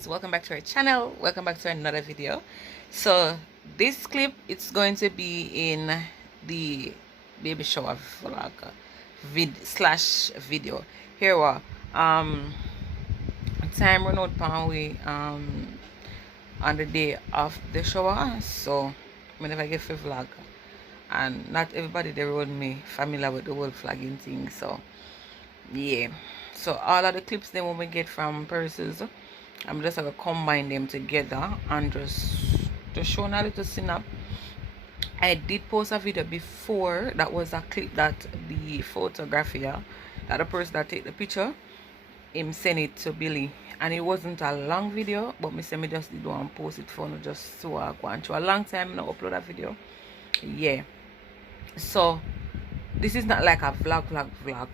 guys, welcome back to our channel. Welcome back to another video. So this clip, it's going to be in the baby shower vlog video. Here we are. Time run out pan we on the day of the shower, so I never get a vlog, and not everybody there around me familiar with the whole flagging thing. So yeah, so all of the clips then when we get from purses, I'm just gonna combine them together and just to show a little snap. I did post a video before that was a clip that the photographer, that the person that take the picture, him send it to Billy, and it wasn't a long video, but me say me just did one post it for no, just so I go and through a long time not upload a video. Yeah, so this is not like a vlog,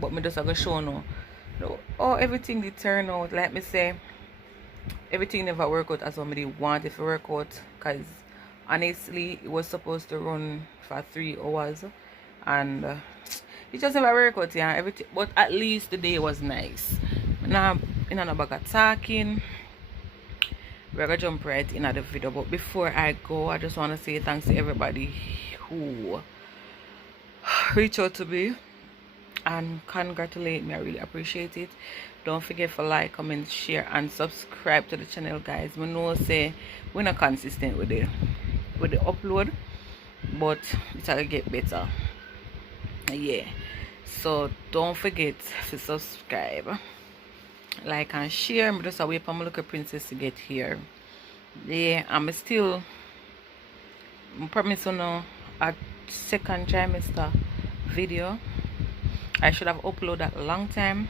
but me just gonna show no oh everything did turn out. Like me say, everything never work out as somebody want it to work out, because honestly it was supposed to run for 3 hours and it just never work out, yeah, everything. But at least the day was nice. Now in a bag of talking, we're gonna jump right in at the video. But before I go, I just want to say thanks to everybody who reached out to me and congratulate me. I really appreciate it. Don't forget to like, comment, share and subscribe to the channel, guys. We know say we're not consistent with the upload, but it'll get better. Yeah, so don't forget to subscribe, like and share. I'm just wait for my little princess to get here. Yeah, I'm still promise on a second trimester video. I should have uploaded that a long time.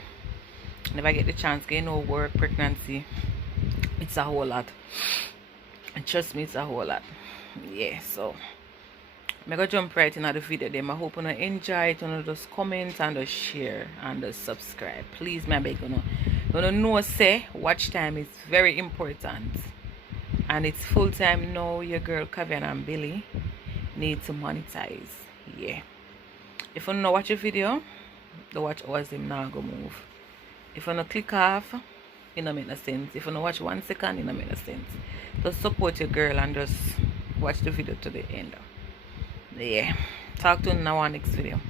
Never get the chance, get no work, pregnancy, it's a whole lot, and trust me, it's a whole lot. Yeah, so I'm gonna jump right into the video then. I hope you enjoy it, and just comment and just share and just subscribe, please. My beg you know say watch time is very important, and it's full time now. Your girl Kavian and Billy need to monetize. Yeah, if you don't watch a video, the watch hours them now go move. If you don't click off, it don't make no sense. If you don't watch 1 second, it don't make no sense. Just support your girl and just watch the video to the end. Yeah, talk to you in our next video.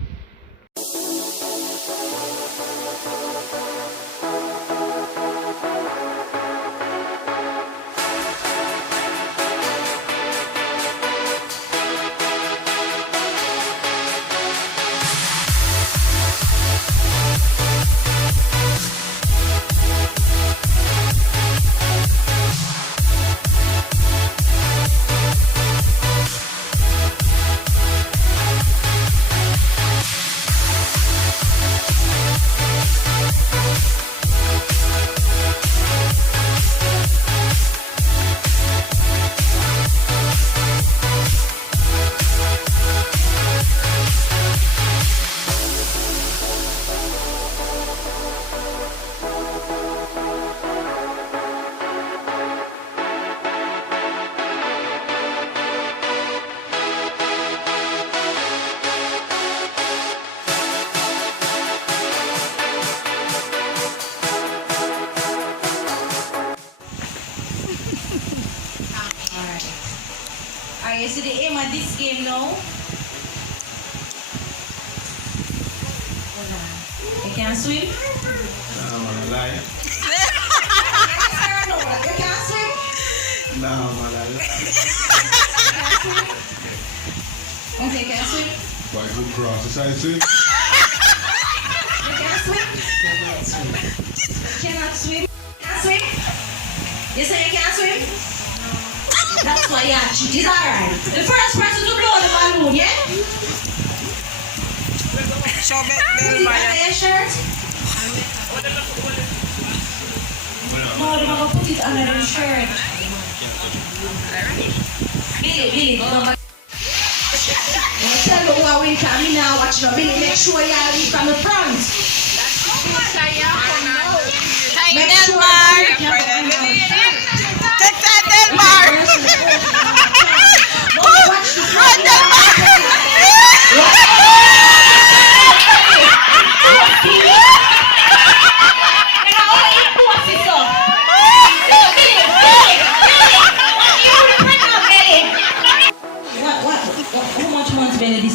Alright, so the aim of this game now. You can swim? No, man, I lie. You can swim? No, man, I lie. Okay, you can swim? Why good cross? Is that swim? You can swim? You cannot swim? Can swim? You say you can't swim? That's why you are cheating. It's alright. The first person to blow the balloon, yeah? Show me Put it under your shirt. No, they're gonna put it under your shirt. Billy, come back. Tell you what we can now watch now. Billy, make sure you leave from the front. Make sure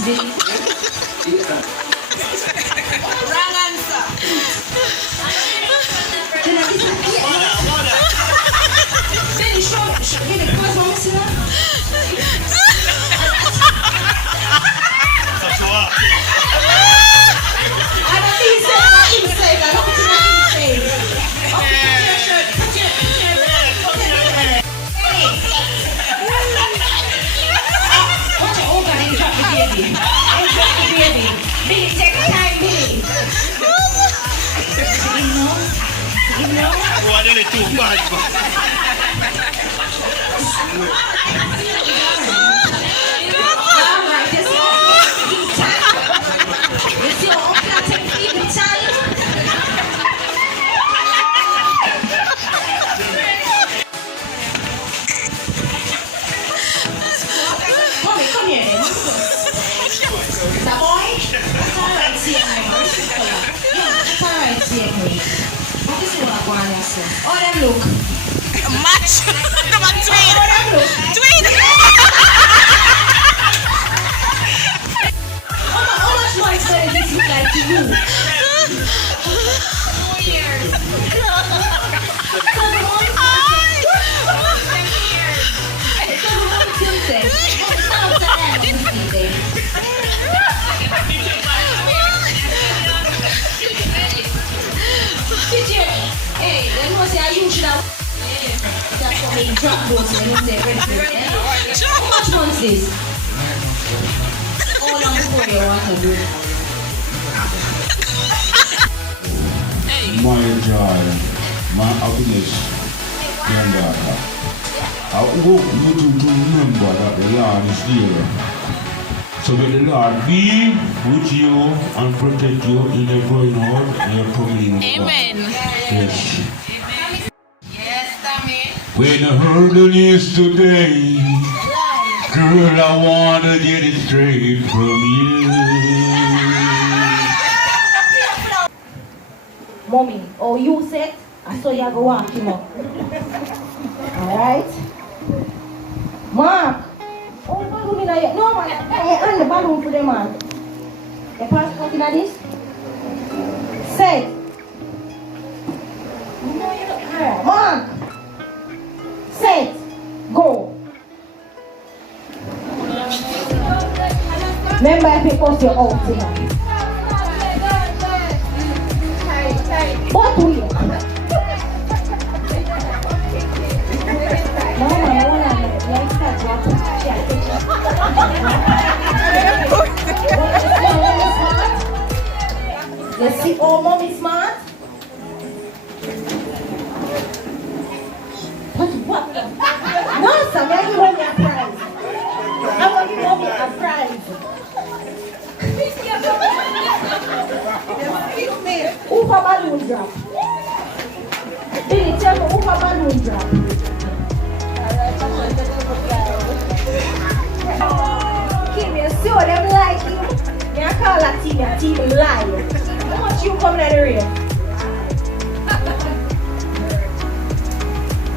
Wrong answer. Billy, show me. Give me close one, see that? I don't think he said that inside. I don't think that inside. Okay, put your shirt. Put your hey. Watch your over and drop the baby. And drop the baby. Billy, take your time, Billy. You know? Boy, they're too bad. Alright, you see your uncle take even time? Mommy, come here then. That boy? That's alright, see it, my man. That's alright, see it, me. What is what I want to say? Oh, them look. Match. Come on, twin. Oh, them look. Twin. How much more excited this look like to you? 2 years. 7 months? 7 months, you say. Hey, then you say you should have. That's what they drop those when you say ready. How much months is? How long before you want to do it? My joy, my happiness, granddaughter. I hope you to remember that the Lord is here. So may the Lord be with you and protect you in your going out and your coming in. Amen. Yes. Yes, Tommy. When I heard the news today, girl, I wanna get it straight from you. Mommy, oh you said, I saw you go walk him up. Alright? Mark! Oh, balloon in here. No man, hand the balloon to the man. The passport in this? Set. No, you don't. Alright, Mark! Set. Go. Remember if you post your out here. What do you? No, man, I wanna like that. Let's see. Oh, mommy smart. What? No, Sam, I give mommy a prize. I want to give mommy a prize. Who for balloon drop? Billy, tell me who for balloon drop? Kim, you see what them like you? You call that team a team lie. How much you coming at the race?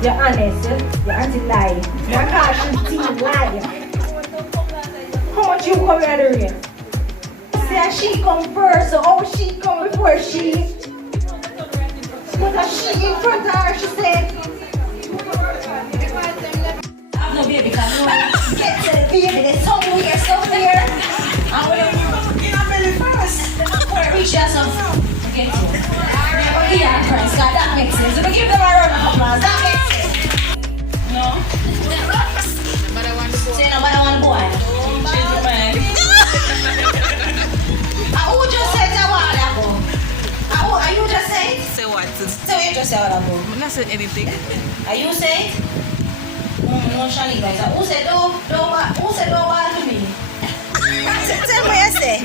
You're honest, you're anti-lie. You call she team lie. How much you coming at the race? Say she come first, so how she come before she? But she in front of her, she said. No baby, because no get to the baby, there's somewhere. I'm gonna belly first. Before I reach that some get you. Never give her a price, because that makes sense. So we give them a round of applause, that makes sense. No? Say nobody want boy. Gentleman. Who just said that while ago? Are you just saying? Say what? So you just said what ago? I'm not saying anything. Are you saying? No, Shani, guys. Who said don't bother to me? Tell me what you say.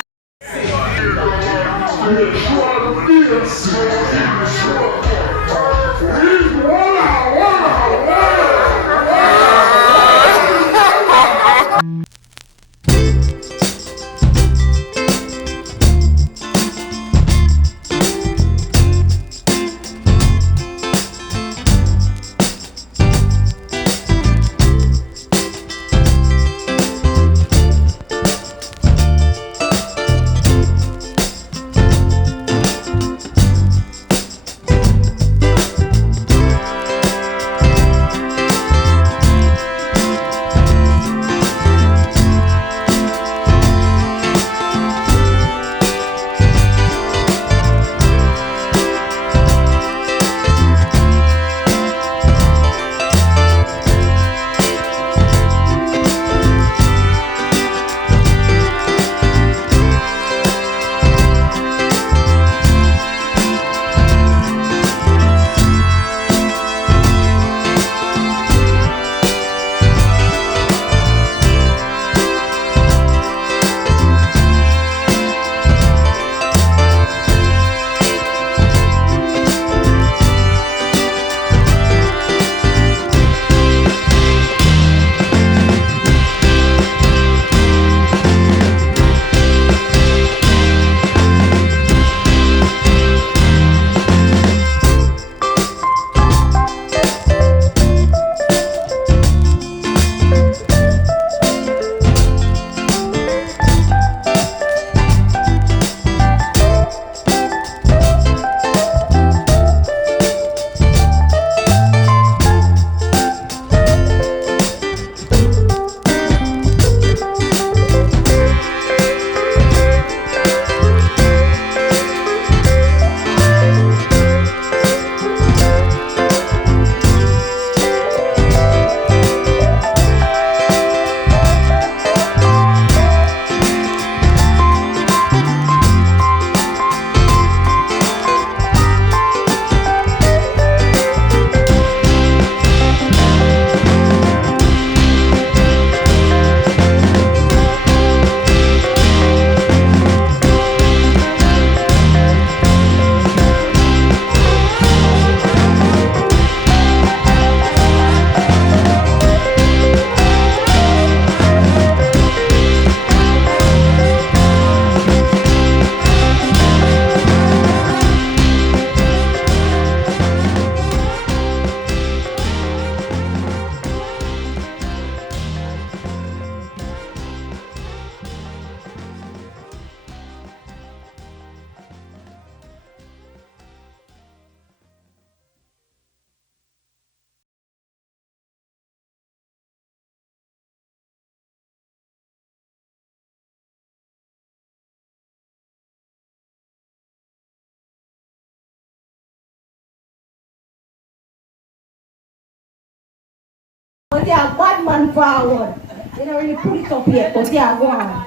But you're a bad man forward. You don't really put it up yet, but yeah, go on.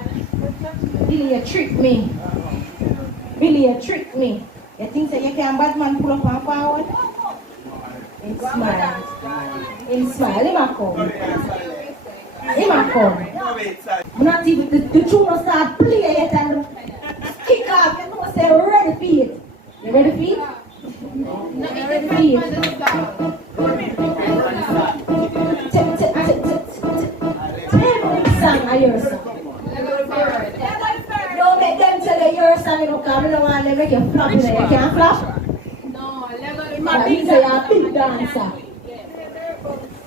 Really, you trick me. Really, you trick me. You think that you can bad man pull up and forward? In smile. In smile. He might come. He might come. Not even the tune will start playing yet and kick off. You know, say ready for it. You ready for it? You ready for it? Song are your song. Don't make them tell you your song, you know, because I don't want to make you flop in there. You can't flop? No, that means you're a big dancer.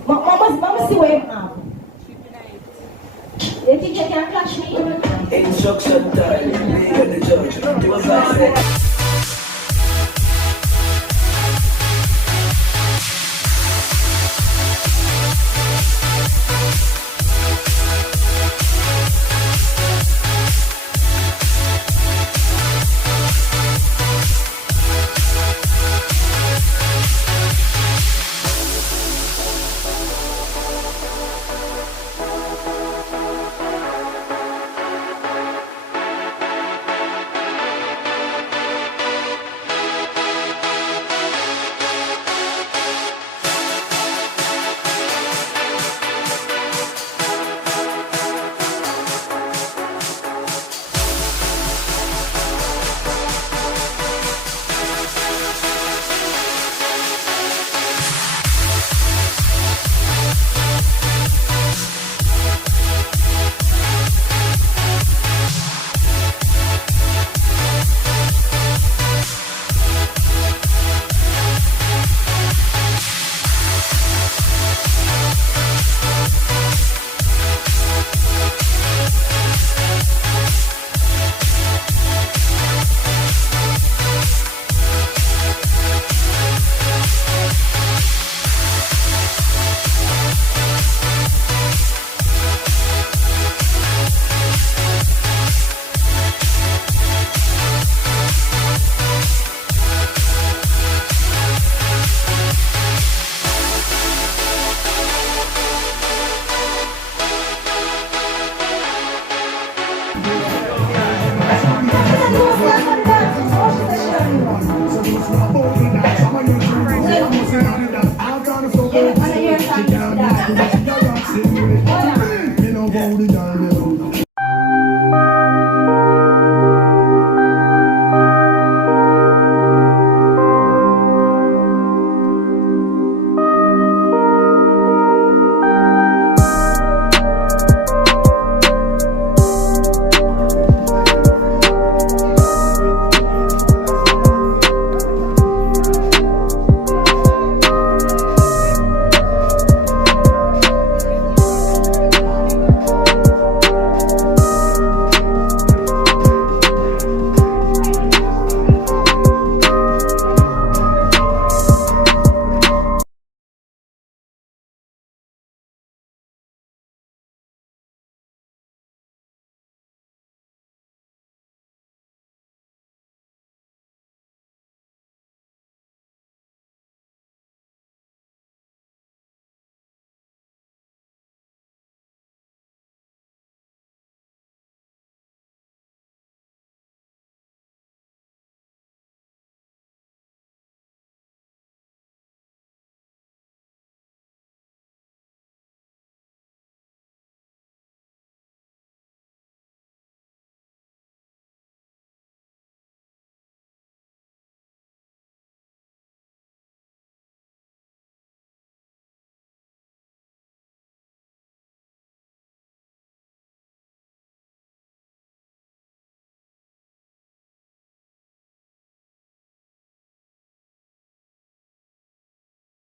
Mama see what you have. You think you can clash me? Instruction time, me and the judge. Do as I say.